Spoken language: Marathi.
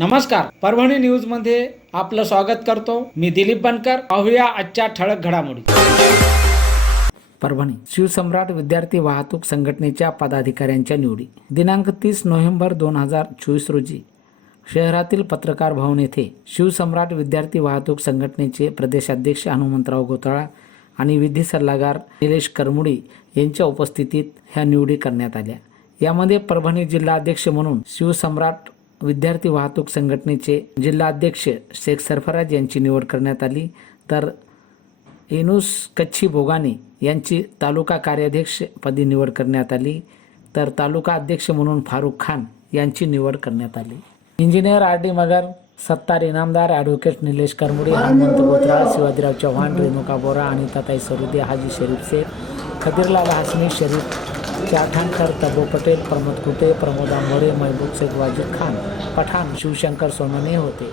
नमस्कार. परभणी न्यूजमध्ये आपलं स्वागत करतो. मी दिलीप बनकर. पाहूया आजच्या ठळक घडामोडी. परभणी शिवसम्राट विद्यार्थी वाहतूक संघटनेच्या पदाधिकाऱ्यांच्या निवडी. दिनांक तीस नोव्हेंबर दोन हजार चोवीस रोजी शहरातील पत्रकार भवन येथे शिवसम्राट विद्यार्थी वाहतूक संघटनेचे प्रदेशाध्यक्ष हनुमंतराव गोताळा आणि विधी सल्लागार निलेश करमुडी यांच्या उपस्थितीत ह्या निवडी करण्यात आल्या. यामध्ये परभणी जिल्हाध्यक्ष म्हणून शिवसम्राट विद्यार्थी वाहतूक संघटनेचे जिल्हाध्यक्ष शेख सरफराज यांची निवड करण्यात आली. तर एनुस कच्छी भोगाने यांची तालुका कार्याध्यक्षपदी निवड करण्यात आली. तर तालुका अध्यक्ष म्हणून फारुख खान यांची निवड करण्यात आली. Engineer R D Magar Sattar Inamdar advocate Nilesh Karmude Hanumant Gotral Shivajirao Chavan Renuka Bora आणि तताई सरुदे हाजी शरीफ शेख खदिरलाल हासमी शरीफ चाठाणकर तबो पटेल प्रमोद कुटे प्रमोद आंबोरे महबूब शेख वाजिद खान पठाण शिवशंकर सोमने होते.